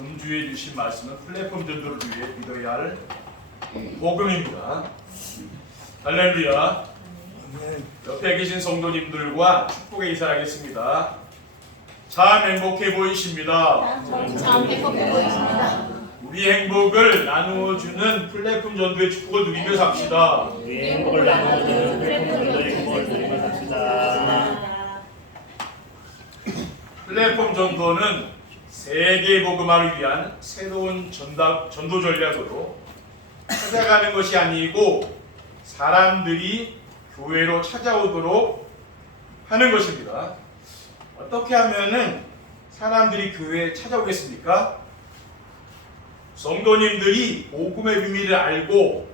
금주에 주신 말씀은 플랫폼 전도를 위해 믿어야 할 복음입니다. 할렐루야. 옆에 계신 성도님들과 축복의 인사를 하겠습니다. 참 행복해 보이십니다. 참 행복해 보이십니다. 우리 행복을 나누어주는 플랫폼 전도의 축복을 누리며 삽시다. 우리 행복을 나누어주는 플랫폼 전도의 행복을 누리며 삽시다. 플랫폼 전도는 세계 복음화를 위한 새로운 전도 전략으로 찾아가는 것이 아니고 사람들이 교회로 찾아오도록 하는 것입니다. 어떻게 하면은 사람들이 교회에 찾아오겠습니까? 성도님들이 복음의 비밀을 알고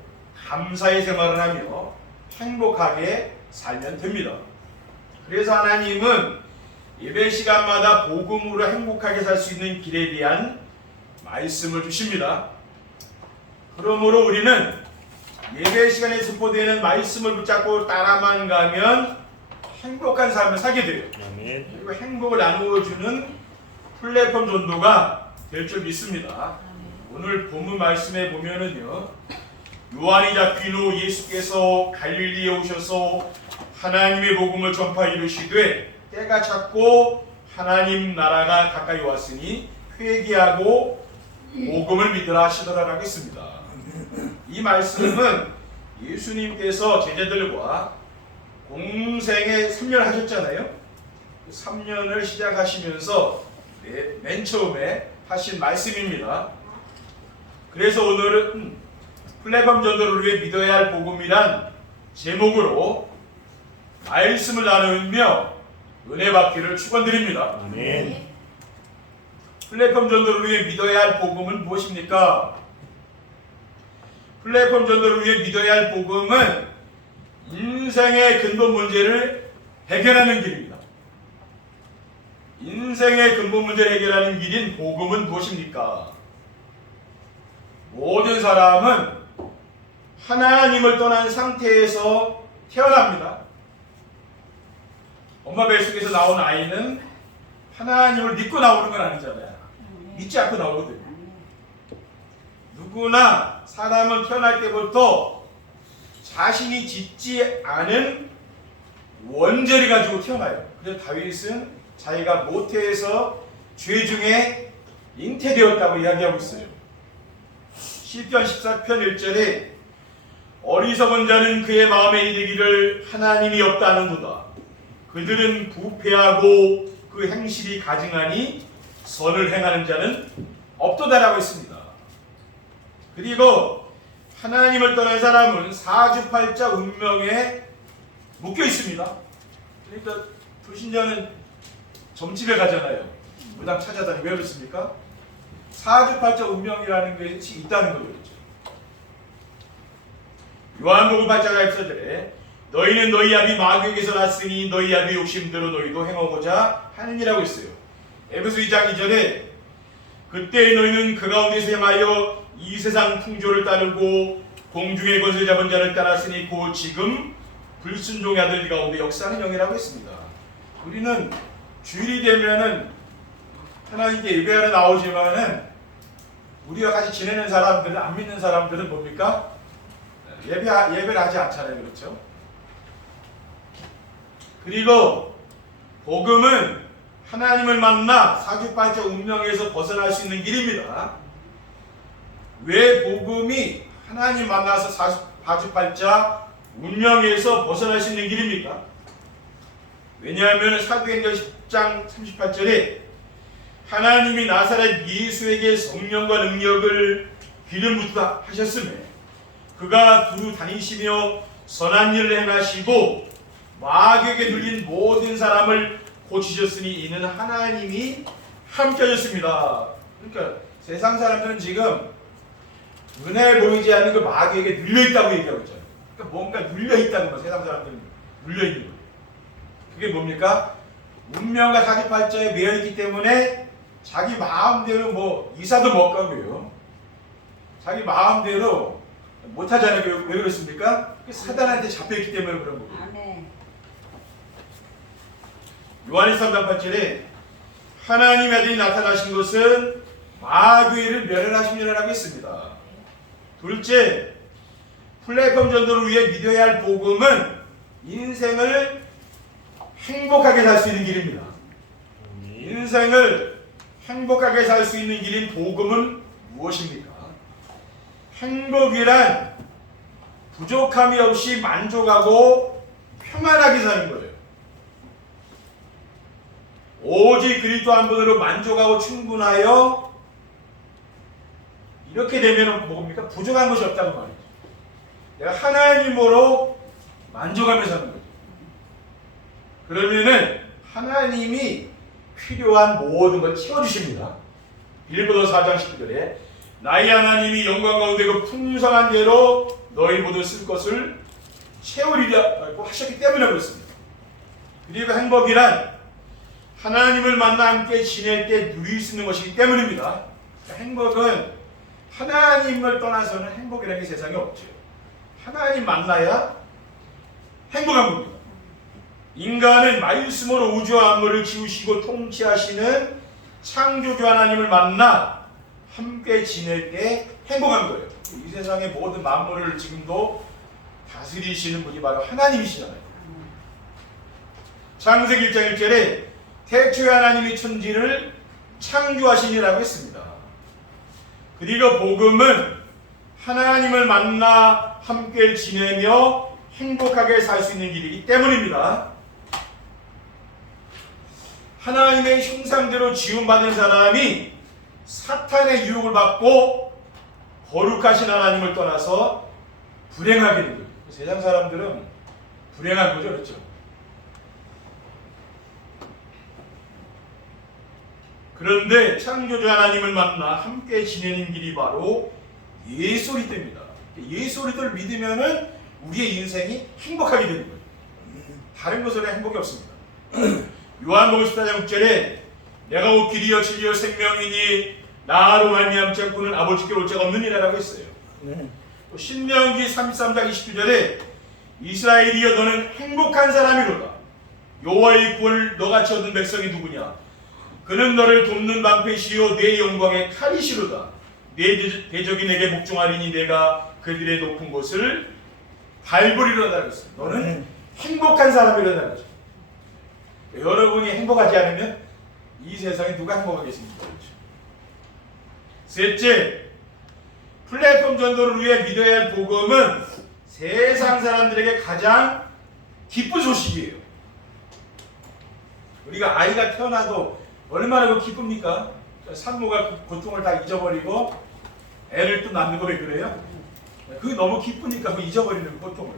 감사의 생활을 하며 행복하게 살면 됩니다. 그래서 하나님은 예배 시간마다 복음으로 행복하게 살 수 있는 길에 대한 말씀을 주십니다. 그러므로 우리는 예배 시간에 선포되는 말씀을 붙잡고 따라만 가면 행복한 삶을 살게 돼요. 아멘. 그리고 행복을 나누어주는 플랫폼 전도가 될 줄 믿습니다. 오늘 본문 말씀에 보면은요, 요한이 잡힌 후 예수께서 갈릴리에 오셔서 하나님의 복음을 전파 이르시되 때가 찼고 하나님 나라가 가까이 왔으니 회개하고 복음을 믿으라 하시더라라고 했습니다. 이 말씀은 예수님께서 제자들과 공생의 3년 하셨잖아요. 3년을 시작하시면서 맨 처음에 하신 말씀입니다. 그래서 오늘은 플랫폼 전도를 위해 믿어야 할 복음이란 제목으로 말씀을 나누며 은혜 받기를 축원드립니다. 아멘. 플랫폼 전도를 위해 믿어야 할 복음은 무엇입니까? 플랫폼 전도를 위해 믿어야 할 복음은 인생의 근본 문제를 해결하는 길입니다. 인생의 근본 문제를 해결하는 길인 복음은 무엇입니까? 모든 사람은 하나님을 떠난 상태에서 태어납니다. 엄마 뱃속에서 나온 아이는 하나님을 믿고 나오는 건 아니잖아요. 믿지 않고 나오거든요. 누구나 사람은 태어날 때부터 자신이 짓지 않은 원죄를 가지고 태어나요. 그래서 다윗은 자기가 모태에서 죄 중에 잉태되었다고 이야기하고 있어요. 시편 14편 1절에 어리석은 자는 그의 마음에 이르기를 하나님이 없다는도다. 그들은 부패하고 그 행실이 가증하니 선을 행하는 자는 없도다라고 했습니다. 그리고 하나님을 떠난 사람은 사주팔자 운명에 묶여 있습니다. 그러니까 불신자는 점집에 가잖아요. 무당 찾아다니고 왜 그렇습니까? 사주팔자 운명이라는 것이 있다는 거죠. 요한복음 8장 1절에 너희는 너희 아비 마귀에게서 났으니 너희 아비 욕심대로 너희도 행하고자 하느니라고 했어요. 에베소 2장 2절에 그때 너희는 그 가운데서 행하여 이 세상 풍조를 따르고 공중의 것을 잡은 자를 따랐으니 곧 지금 불순종의 아들 가운데 역사하는 영이라고 했습니다. 우리는 주일이 되면은 하나님께 예배하러 나오지만은 우리와 같이 지내는 사람들은, 안 믿는 사람들은 뭡니까? 예배를 하지 않잖아요. 그렇죠? 그리고 복음은 하나님을 만나 사주팔자 운명에서 벗어날 수 있는 길입니다. 왜 복음이 하나님 만나서 사주팔자 운명에서 벗어날 수 있는 길입니까? 왜냐하면 사도행전 10장 38절에 하나님이 나사렛 예수에게 성령과 능력을 기름 붓다 하셨으며 그가 두루 다니시며 선한 일을 행하시고 마귀에게 눌린 모든 사람을 고치셨으니 이는 하나님이 함께 하셨습니다. 그러니까 세상 사람들은 지금 은혜 보이지 않는 그 마귀에게 눌려있다고 얘기하고 있잖아요. 그러니까 뭔가 눌려있다는 거, 세상 사람들은 눌려있는 거. 그게 뭡니까? 운명과 사주팔자에 매여있기 때문에 자기 마음대로 뭐 이사도 못 가고요. 자기 마음대로 못하잖아요. 왜 그렇습니까? 사단한테 잡혀있기 때문에 그런 거고. 요한일서 3장 8절에 하나님의 아들이 나타나신 것은 마귀를 멸하심이라고 했습니다. 둘째, 플랫폼 전도를 위해 믿어야 할 복음은 인생을 행복하게 살 수 있는 길입니다. 인생을 행복하게 살 수 있는 길인 복음은 무엇입니까? 행복이란 부족함이 없이 만족하고 평안하게 사는 거예요. 오직 그리스도 한 분으로 만족하고 충분하여 이렇게 되면 뭡니까? 부족한 것이 없다고 말이죠. 내가 하나님으로 만족하며 사는 거죠. 그러면은 하나님이 필요한 모든 걸 채워주십니다. 빌보도 4장 19절에 나의 하나님이 영광 가운데 그 풍성한 대로 너희 모두 쓸 것을 채우리라고 하셨기 때문에 그렇습니다. 그리고 행복이란 하나님을 만나 함께 지낼 때 누릴 수 있는 것이기 때문입니다. 행복은 하나님을 떠나서는 행복이라는 게 세상에 없죠. 하나님 만나야 행복한 겁니다. 인간은 말씀으로 우주와 만물을 지으시고 통치하시는 창조주 하나님을 만나 함께 지낼 때 행복한 거예요. 이 세상의 모든 만물을 지금도 다스리시는 분이 바로 하나님이시잖아요. 창세기 1장 1절에 태초에 하나님이 천지를 창조하시니라고 했습니다. 그리고 복음은 하나님을 만나 함께 지내며 행복하게 살 수 있는 길이기 때문입니다. 하나님의 형상대로 지음받은 사람이 사탄의 유혹을 받고 거룩하신 하나님을 떠나서 불행하게 된 거예요. 세상 사람들은 불행한 거죠, 그렇죠? 그런데 창조주 하나님을 만나 함께 지내는 길이 바로 예수리 때입니다. 예수리를 믿으면은 우리의 인생이 행복하게 되는 거예요. 다른 것으로 행복이 없습니다. 요한복음 14장 6절에 내가 곧 길이요 진리요 생명이니 나로 말미암지 않고는 아버지께 올 자가 없느니라라고 했어요. 또 신명기 33장 29절에 이스라엘이여 너는 행복한 사람이로다. 여호와의 구원을 너같이 얻은 백성이 누구냐? 그는 너를 돕는 방패시요 내 영광의 칼이시로다. 내 대적이 내게 복종하리니 내가 그들의 높은 곳을 밟으리로다 그랬어요. 너는 행복한 사람이로다 그랬죠. 여러분이 행복하지 않으면 이 세상에 누가 행복하겠습니까? 그렇죠? 셋째, 플랫폼 전도를 위해 믿어야 할 복음은 세상 사람들에게 가장 기쁜 소식이에요. 우리가 아이가 태어나도 얼마나 기쁩니까? 산모가 고통을 다 잊어버리고 애를 또 낳는 거 왜 그래요? 그게 너무 기쁘니까 그 잊어버리는 고통을.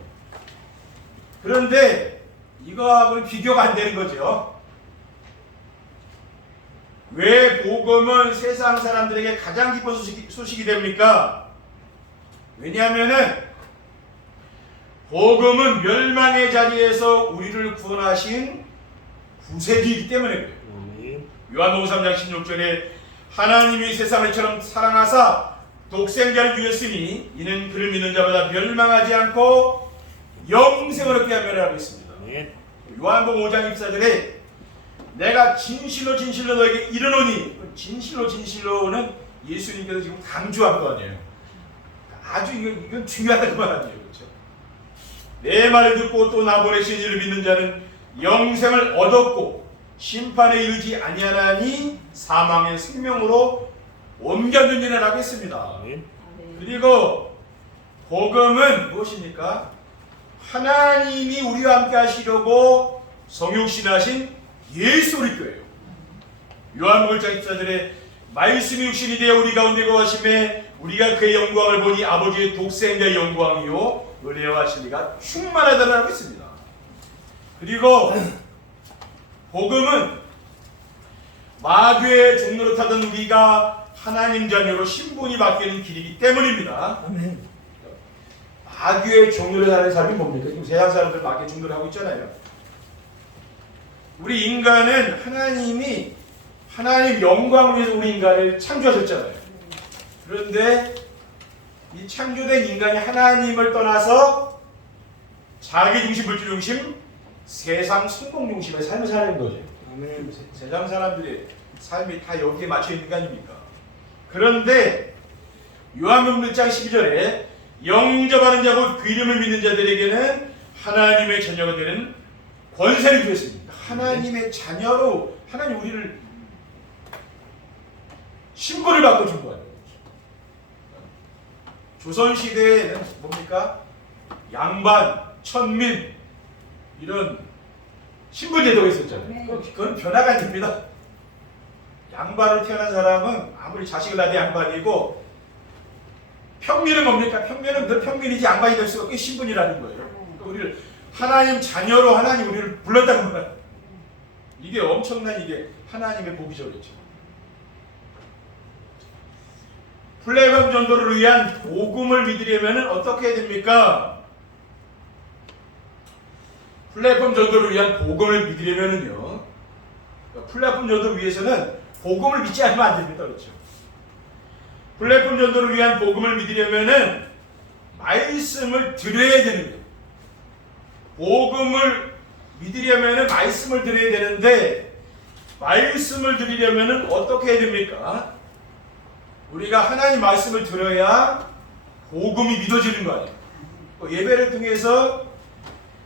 그런데 이거하고는 비교가 안 되는 거죠. 왜 복음은 세상 사람들에게 가장 기쁜 소식이 됩니까? 왜냐하면은 복음은 멸망의 자리에서 우리를 구원하신 구세주이기 때문에 그래요. 요한복음 3장 16절에 하나님이 세상을 이처럼 사랑하사 독생자를 주셨으니 이는 그를 믿는 자마다 멸망하지 않고 영생을 얻게 하며라고 했습니다. 요한복음 5장 24절에 내가 진실로 진실로 너에게 이르노니, 진실로 진실로는 예수님께서 지금 강조한 거 아니에요. 아주 이건 중요하다 그 말 아니에요. 그렇죠? 내 말을 듣고 또 나 보내신 이를 믿는 자는 영생을 얻었고 심판에 이르지 아니하나니 사망의 생명으로 옮겨든지라고 했습니다. 그리고 복음은 무엇입니까? 하나님이 우리와 함께 하시려고 성육신하신 예수 그리스도예요. 요한복음 1장 14절에 말씀이 육신이 되어 우리 가운데 거하심에 우리가 그의 영광을 보니 아버지의 독생자의 영광이요 은혜와 진리가 충만하다라고 했습니다. 그리고 복음은 마귀의 종로를 타던 우리가 하나님 자녀로 신분이 바뀌는 길이기 때문입니다. 마귀의 종로를 타는 사람이 뭡니까? 지금 세상 사람들 마귀의 종로를 하고 있잖아요. 우리 인간은 하나님 영광을 위해서 우리 인간을 창조하셨잖아요. 그런데 이 창조된 인간이 하나님을 떠나서 자기 중심, 물질 중심, 세상 성공 중심의 삶을 사는 거죠. 세상 사람들의 삶이 다 여기에 맞춰 있는 거 아닙니까? 그런데 요한복음 1장 12절에 영접하는 자고 그 이름을 믿는 자들에게는 하나님의 자녀가 되는 권세를 주었습니다. 하나님의 자녀로 하나님 우리를 신분을 바꿔준 거예요. 조선시대에는 뭡니까? 양반, 천민 이런 신분 제도가 있었잖아요. 그건 변화가 아닙니다. 양반으로 태어난 사람은 아무리 자식을 낳아도 양반이고, 평민은 뭡니까? 평민은 늘 평민이지 양반이 될 수가 없게 신분이라는 거예요. 그러니까 우리를 하나님 자녀로 하나님 우리를 불렀다는 거예요. 이게 엄청난 이게 하나님의 복이죠. 그렇죠? 플레이범 전도를 위한 복음을 믿으려면 어떻게 해야 됩니까? 플랫폼 전도를 위한 복음을 믿으려면요, 플랫폼 전도를 위해서는 복음을 믿지 않으면 안 됩니다. 그렇죠? 플랫폼 전도를 위한 복음을 믿으려면은 말씀을 들어야 되는 거예요. 복음을 믿으려면은 말씀을 들어야 되는데, 말씀을 들으려면은 어떻게 해야 됩니까? 우리가 하나님 말씀을 들어야 복음이 믿어지는 거 아니에요. 예배를 통해서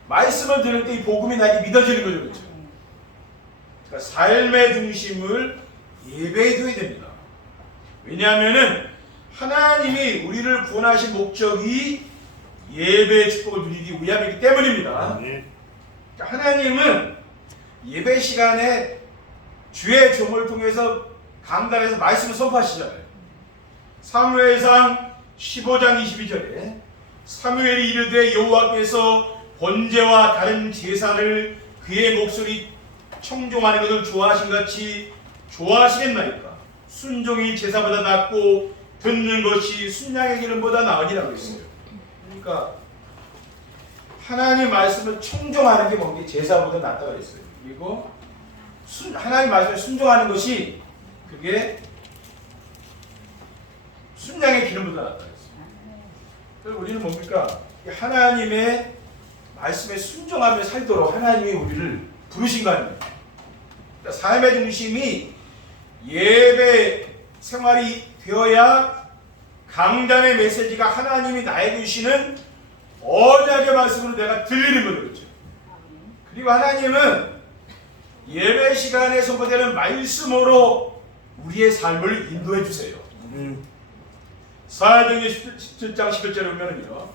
말씀을 들을 때 이 복음이 나에게 믿어지는 거죠. 그렇죠? 그러니까 삶의 중심을 예배에 둬야 됩니다. 왜냐하면은 하나님이 우리를 구원하신 목적이 예배의 축복을 누리기 위함이기 때문입니다. 그러니까 하나님은 예배 시간에 주의 종을 통해서 강단에서 말씀을 선포하시잖아요. 사무엘상 15장 22절에 사무엘이 이르되 여호와께서 번제와 다른 제사를 그의 목소리 청종하는 것을 좋아하신 같이 좋아하시겠나이까? 순종이 제사보다 낫고 듣는 것이 순양의 기름보다 나으니라고 했어요. 그러니까 하나님 말씀을 청종하는 게 뭔지 제사보다 낫다고 했어요. 그리고 하나님 말씀을 순종하는 것이 그게 순양의 기름보다 낫다고 했어요. 그래서 우리는 뭡니까? 하나님의 말씀에 순종하며 살도록 하나님이 우리를 부르신 거 아닙니까? 그러니까 삶의 중심이 예배 생활이 되어야 강단의 메시지가 하나님이 나에게 주시는 언약의 말씀으로 내가 들리는 거죠. 그렇죠? 그리고 하나님은 예배 시간에 선포되는 말씀으로 우리의 삶을 인도해 주세요. 사도행전 17장 11절에 보면은요,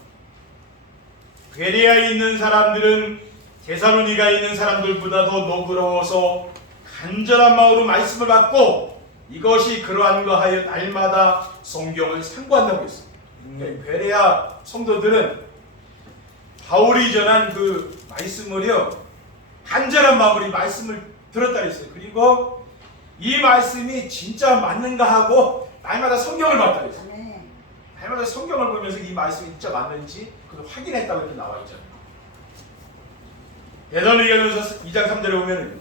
베레아에 있는 사람들은 데살로니가에 있는 사람들보다 더 너그러워서 간절한 마음으로 말씀을 받고 이것이 그러한가 하여 날마다 성경을 상고한다고 했습니다. 베레아 성도들은 바울이 전한 그 말씀을요, 간절한 마음으로 이 말씀을 들었다 그랬어요. 그리고 이 말씀이 진짜 맞는가 하고 날마다 성경을 봤다 그랬어요. 날마다 성경을 보면서 이 말씀이 진짜 맞는지 그걸 확인했다고 이렇게 나와 있잖아요. 데살로니가전서 2장 3절에 보면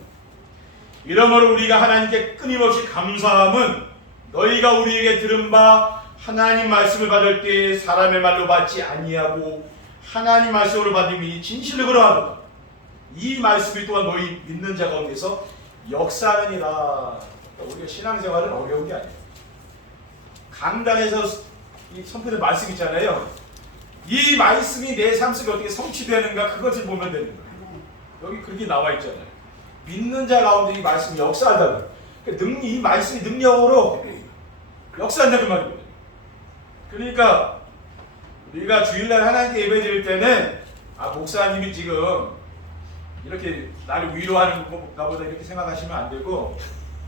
이러므로 우리가 하나님께 끊임없이 감사함은 너희가 우리에게 들은 바 하나님 말씀을 받을 때 사람의 말로 받지 아니하고 하나님 말씀으로 받음이 진실로 그러하도다. 이 말씀이 또한 너희 믿는 자 가운데서 역사하느니라. 우리가 신앙생활은 어려운 게 아니에요. 강단에서 이 선포된 말씀 있잖아요. 이 말씀이 내 삶 속에 어떻게 성취되는가 그것을 보면 되는 거예요. 여기 그렇게 나와 있잖아요. 믿는 자 가운데 이 말씀이 역사한다고. 그러니까 이 말씀이 능력으로 역사한다는 말이에요. 그러니까 우리가 주일날 하나님께 예배 드릴 때는 목사님이 지금 이렇게 나를 위로하는 것보다 이렇게 생각하시면 안 되고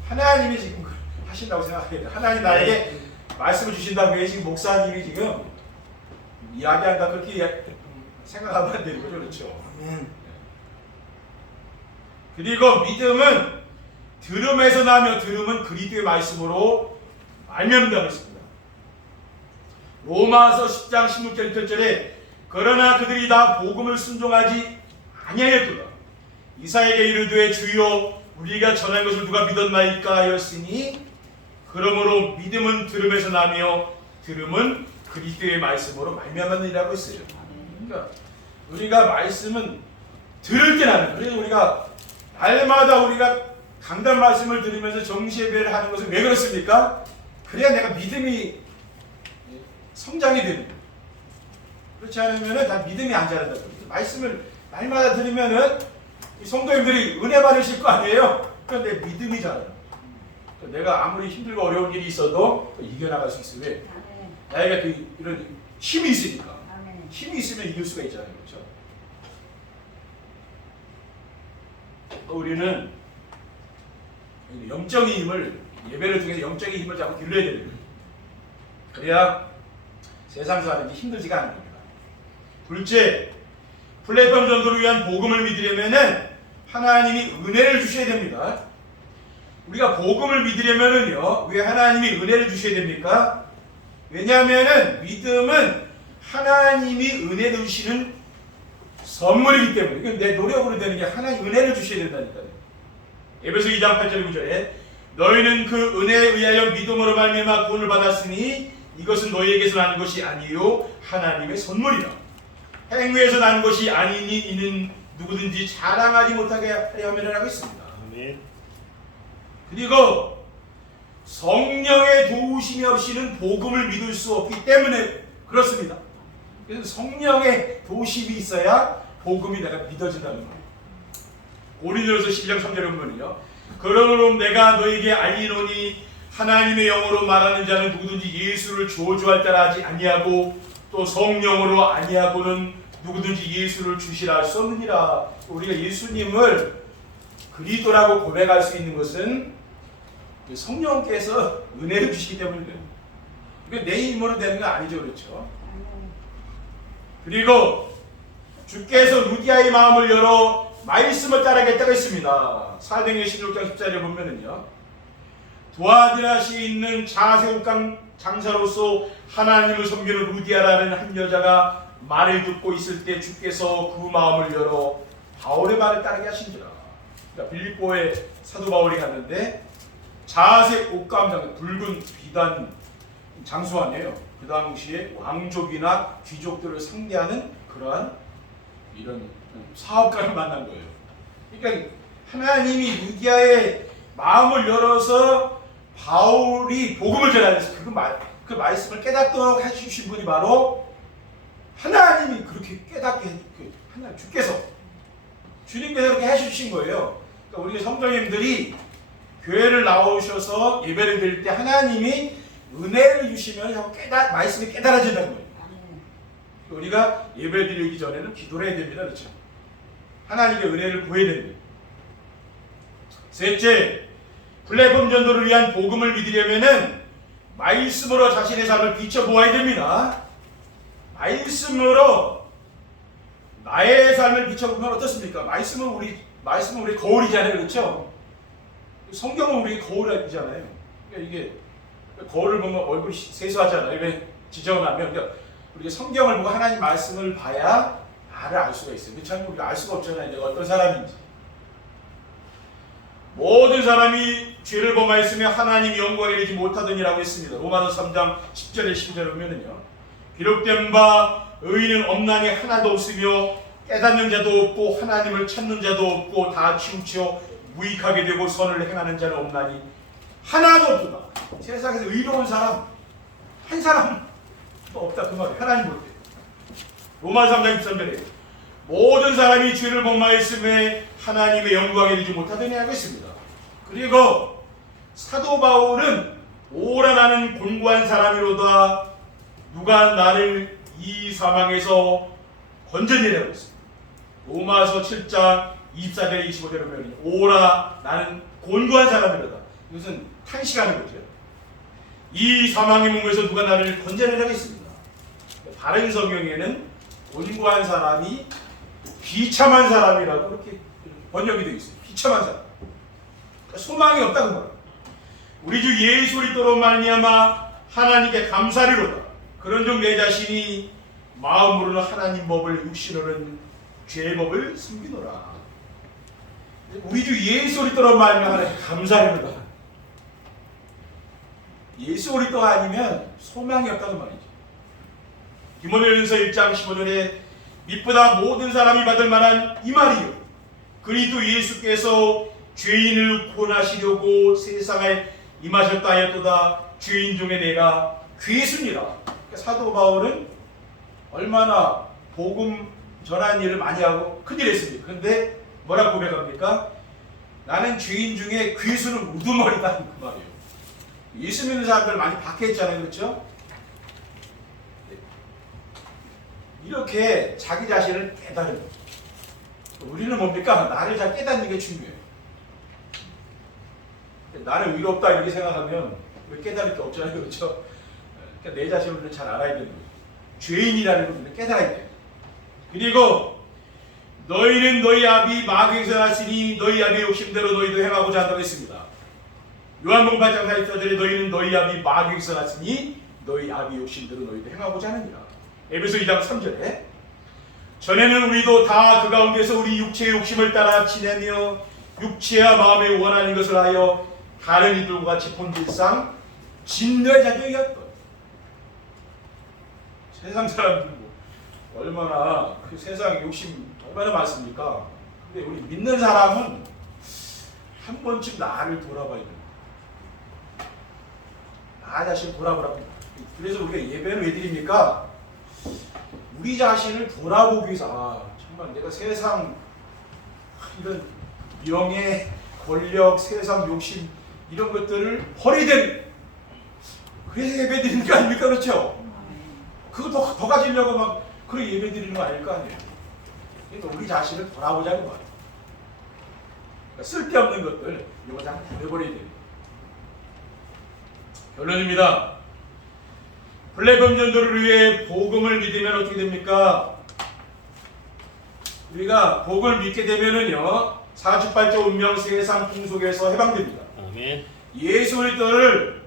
하나님이 지금 하신다고 생각해야 돼요. 하나님 나에게 말씀을 주신다고 해 지금 목사님이 지금 이야기한다 그렇게 생각하면 안 되는 거죠. 그렇죠? 그리고 믿음은 들음에서 나며 들음은 그리스도의 말씀으로 알면다고 했습니다. 로마서 10장 16절 17절에 그러나 그들이 다 복음을 순종하지 아니하였도다. 이사에게 이르되 주여 우리가 전한 것을 누가 믿었나이까 하였으니 그러므로 믿음은 들음에서 나며 들음은 그리스도의 말씀으로 말미암았느니라고 했어요. 그러니까 우리가 말씀은 들을 때 나는, 그래서 우리가 날마다 우리가 강단 말씀을 들으면서 정시 예배를 하는 것은 왜 그렇습니까? 그래야 내가 믿음이 성장이 되는 거예요. 그렇지 않으면은 난 믿음이 안 자란다고. 말씀을 날마다 들으면은 이 성도님들이 은혜 받으실 거 아니에요? 그런데 믿음이 자라요. 내가 아무리 힘들고 어려운 일이 있어도 이겨나갈 수 있어요. 왜? 나에게 이런 힘이 있으니까. 힘이 있으면 이길 수가 있잖아요. 그렇죠? 우리는 영적인 힘을, 예배를 통해서 영적인 힘을 자꾸 길러야 되는 거예요. 그래야 세상 사람이 힘들지가 않은 겁니다. 둘째, 플랫폼 전도를 위한 복음을 믿으려면은 하나님이 은혜를 주셔야 됩니다. 우리가 복음을 믿으려면은요, 왜 하나님이 은혜를 주셔야 됩니까? 왜냐하면은 믿음은 하나님이 은혜 주시는 선물이기 때문에, 이건 내 노력으로 되는 게 하나님 은혜를 주셔야 된다니까요. 에베소 2장 8절 9절에 너희는 그 은혜에 의하여 믿음으로 말미암아 구원을 받았으니 이것은 너희에게서 난 것이 아니요 하나님의 선물이라. 행위에서 난 것이 아니니 이는 누구든지 자랑하지 못하게 하려 함이라고 했습니다. 아멘. 그리고 성령의 도우심이 없이는 복음을 믿을 수 없기 때문에 그렇습니다. 그래서 성령의 도우심이 있어야 복음이 내가 믿어진다는 거예요. 고린도전서 12장 3절에 보면요, 그러므로 내가 너에게 알리노니 하나님의 영으로 말하는 자는 누구든지 예수를 저주할 자라 하지 아니하고 또 성령으로 아니하고는 누구든지 예수를 주시라 할 수 없느니라. 우리가 예수님을 그리스도라고 고백할 수 있는 것은 성령께서 은혜를 주시기 때문이에요. 그러니까 내 힘으로 되는 건 아니죠. 그렇죠? 그리고 주께서 루디아의 마음을 열어 말씀을 따르겠다고 했습니다. 사도행전 16장 14절에 보면은요, 두아디라시에 있는 자세옥강 장사로서 하나님을 섬기는 루디아라는 한 여자가 말을 듣고 있을 때 주께서 그 마음을 열어 바울의 말을 따르게 하신지라. 그러니까 빌립보에 사도 바울이 갔는데 자세옥강 장사, 붉은 비단 장수 아니에요. 그 당시에 왕족이나 귀족들을 상대하는 그러한 이런 사업가를 만난 거예요. 그러니까 하나님이 루디아의 마음을 열어서 바울이 복음을 전하면서 그 말씀을 깨닫도록 해주신 분이 바로 하나님이 그렇게 깨닫게 하나님 주께서 주님께서 그렇게 해주신 거예요. 그러니까 우리 성도님들이 교회를 나오셔서 예배를 드릴 때 하나님이 은혜를 주시면 말씀이 깨달아진다는 거예요. 우리가 예배 드리기 전에는 기도를 해야 됩니다. 그렇죠? 하나님의 은혜를 구해야 됩니다. 셋째, 플랫폼 전도를 위한 복음을 믿으려면은 말씀으로 자신의 삶을 비춰보아야 됩니다. 말씀으로 나의 삶을 비춰보면 어떻습니까? 말씀은 우리 거울이잖아요. 그렇죠? 성경은 우리 거울이잖아요. 그러니까 이게 거울을 보면 얼굴이 세수하잖아요. 왜 지적을 하면, 그러니까 우리가 성경을 보고 하나님 말씀을 봐야 나를 알 수가 있어요. 참 우리가 알 수가 없잖아요. 내가 어떤 사람인지. 모든 사람이 죄를 범하였으며 하나님이 영광에 이르지 못하더니라고 했습니다. 로마서 3장 10절에 12절에 보면은요, 기록된 바 의인은 없나니 하나도 없으며 깨닫는 자도 없고 하나님을 찾는 자도 없고 다 치우쳐 무익하게 되고 선을 행하는 자는 없나니 하나도 없다. 세상에서 의로운 사람 한 사람도 없다 그 말이에요. 하나님 볼 때. 로마서 3장 23절에 모든 사람이 죄를 범하였음에 하나님의 영광에 이르지 못하더니 하고 있습니다. 그리고 사도 바울은 오라 나는 곤고한 사람이로다 누가 나를 이 사망에서 건져내라고 했습니다. 로마서 7장 24절에 25절에 보면 오라 나는 곤고한 사람이로다. 이것은 탄식하는 거죠. 이 사망의 몸에서 누가 나를 건져내라고 했습니다. 다른 성경에는 곤고한 사람이 비참한 사람이라고 그렇게 번역이 되어 있어요. 비참한 사람. 그러니까 소망이 없다고 말합니다. 우리 주 예수 그리스도로 말미암아 하나님께 감사리로다. 그런즉 내 자신이 마음으로는 하나님 법을 육신으로는 죄의 법을 숨기노라. 우리 주 예수 그리스도로 말미암아 하나님께 감사리로다. 예수 그리스도가 아니면 소망이 없다는 말이죠. 디모데전서 1장 15절에 믿보다 모든 사람이 받을 만한 이 말이요 그리스도 예수께서 죄인을 구원하시려고 세상에 임하셨다 하였도다. 주인 중에 내가 귀순이라. 그러니까 사도 바울은 얼마나 복음 전하는 일을 많이 하고 큰일 했습니까? 근데 뭐라고 고백합니까? 나는 주인 중에 귀순은 우두머리다, 그 말이에요. 예수 믿는 사람들 많이 박해했잖아요, 그렇죠? 이렇게 자기 자신을 깨달은 거죠. 우리는 뭡니까? 나를 잘 깨닫는 게 중요해요. 나는 의롭다 이렇게 생각하면 왜 깨달을 게 없잖아요, 그렇죠? 그러니까 내 자신을 우리는 잘 알아야 되는 거죠. 죄인이라는 걸 우리는 깨달아야 돼요. 그리고 너희는 너희 아비 마귀에서 났으니 너희 아비의 욕심대로 너희도 행하고자 한다고 했습니다. 요한복음 8장 44절에 너희는 너희 아비 마귀에서 났으니 너희 아비 욕심대로 너희도 행하고자 하느니라. 에베소 2장 3절에 전에는 우리도 다 그 가운데서 우리 육체의 욕심을 따라 지내며 육체와 마음에 원하는 것을 하여 다른 이들과 같이 본질상 진노의 자녀이었던. 세상 사람들 뭐 얼마나 그 세상 욕심 얼마나 많습니까? 근데 우리 믿는 사람은 한 번쯤 나를 돌아봐야 됩니다. 나 자신 돌아보라고. 그래서 우리가 예배를 왜 드립니까? 우리 자신을 돌아보기 위해서 정말 내가 세상 이런 명예, 권력, 세상 욕심 이런 것들을 버리든 그래서 예배 드리는 거 아닙니까? 그렇죠? 그거 더 가지려고 막 그렇게 예배 드리는 거 아닐 거 아니에요. 그러니까 우리 자신을 돌아보자는 거예요. 그러니까 쓸데없는 것들 이거 다 버려버려야 돼요. 결론입니다. 플랫폼 전도를 위해 복음을 믿으면 어떻게 됩니까? 우리가 복음을 믿게 되면은요, 사주팔자 운명 세상 풍속에서 해방됩니다. 아멘. 예수 그리스도를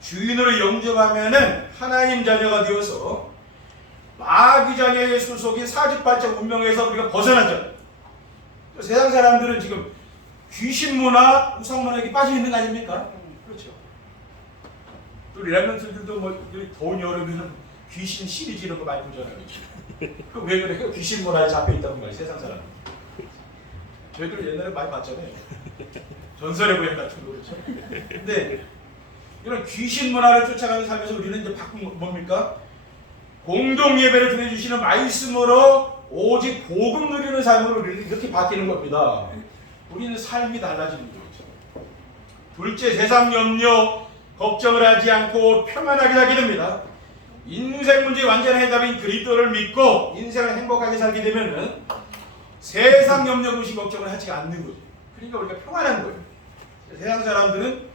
주인으로 영접하면은 하나님 자녀가 되어서 마귀 자녀의 소속인 사주팔자 운명에서 우리가 벗어나죠. 세상 사람들은 지금 귀신 문화, 우상 문화에 빠져 있는 거 아닙니까? 그렇죠. 또 랩런트들도 뭐 더운 여름에는 귀신 시리즈 이런 거 많이 보잖아요. 그 왜 그래요? 귀신 문화에 잡혀 있다고 말이에요, 세상 사람. 저희들 옛날에 많이 봤잖아요. 전설의 고향 같은 거 그렇죠. 근데 이런 귀신 문화를 쫓아가는 삶에서 우리는 이제 바꾼 뭡니까? 공동 예배를 통해 주시는 말씀으로 오직 복음 누리는 삶으로 우리는 이렇게 바뀌는 겁니다. 우리는 삶이 달라지는 거죠. 둘째, 세상 염려, 걱정을 하지 않고 평안하게 살게 됩니다. 인생 문제의 완전한 해답인 그리스도를 믿고 인생을 행복하게 살게 되면은 세상 염려, 근심, 걱정을 하지 않는 거죠. 그러니까 우리가 평안한 거예요. 세상 사람들은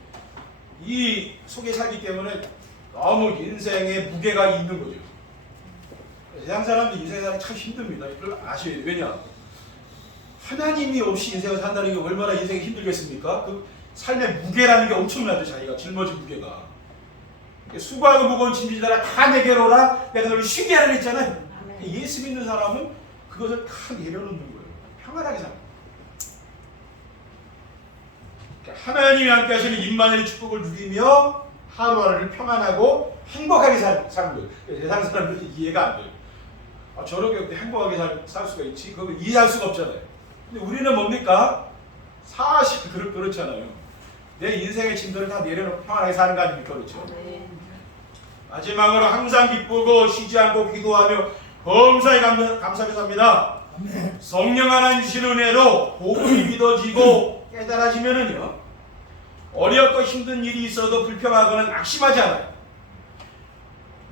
이 속에 살기 때문에 너무 인생에 무게가 있는 거죠. 세상 사람들 인생 살기 참 힘듭니다. 이걸 아셔야 돼요. 왜냐? 하나님이 없이 인생을 산다는 게 얼마나 인생이 힘들겠습니까? 그 삶의 무게라는 게 엄청나죠. 자기가 짊어진 무게가. 수고하고 무거운 짐지들아 다 내게로 오라. 내가 너를 쉬게 하라 했잖아요. 예수 믿는 사람은 그것을 다 내려놓는 거예요. 평안하게 삽니다. 하나님이 함께 하시는 임마누엘의 축복을 누리며 하루하루를 평안하고 행복하게 사는 거예요. 세상 사람들이 이해가 안 돼요. 저렇게 행복하게 살 수가 있지? 그거 이해할 수가 없잖아요. 근데 우리는 뭡니까? 사실 그렇잖아요. 내 인생의 짐들을 다 내려놓고 평안하게 사는 거 아닙니까? 그렇죠? 마지막으로 항상 기쁘고 쉬지 않고 기도하며 범사에 감사하며 삽니다. 성령 하나님 주시는 은혜로 복음이 믿어지고 깨달아지면은요, 어렵고 힘든 일이 있어도 불평하거나 낙심하지 않아요.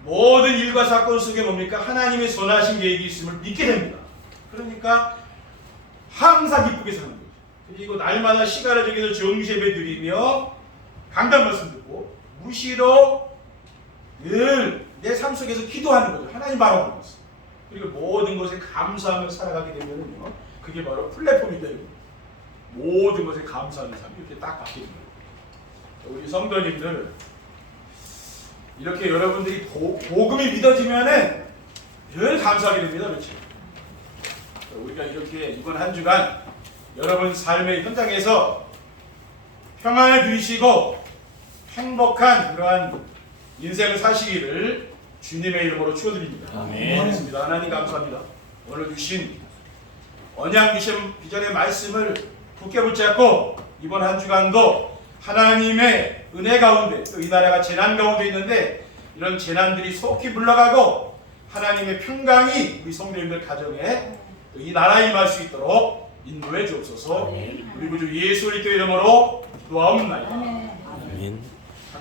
모든 일과 사건 속에 뭡니까? 하나님의 선하신 계획이 있음을 믿게 됩니다. 그러니까 항상 기쁘게 사는 거죠. 그리고 날마다 시간을 정해서 정시예배 드리며 강단 말씀 듣고 무시로 늘 내 삶 속에서 기도하는 거죠. 하나님 바라보는 것을. 그리고 모든 것에 감사하며 살아가게 되면은요, 그게 바로 플랫폼이 되는 거예요. 모든 것에 감사하는 삶이 이렇게 딱 바뀌는 거예요. 우리 성도님들, 이렇게 여러분들이 복음이 믿어지면은 늘 감사하게 됩니다. 그렇죠? 우리가 이렇게 이번 한 주간 여러분 삶의 현장에서 평안을 누리시고 행복한 그러한 인생을 사시기를 주님의 이름으로 축원드립니다. 아멘. 고맙습니다. 하나님 감사합니다. 오늘 주신 언약 주신 비전의 말씀을 굳게 붙잡고 이번 한 주간도 하나님의 은혜 가운데 또 이 나라가 재난 가운데 있는데 이런 재난들이 속히 물러가고 하나님의 평강이 우리 성도님들 가정에 또 이 나라에 임할 수 있도록 인도해 주옵소서. 그리고 주 예수 그리스도 이름으로 기도하옵나이다. 아멘.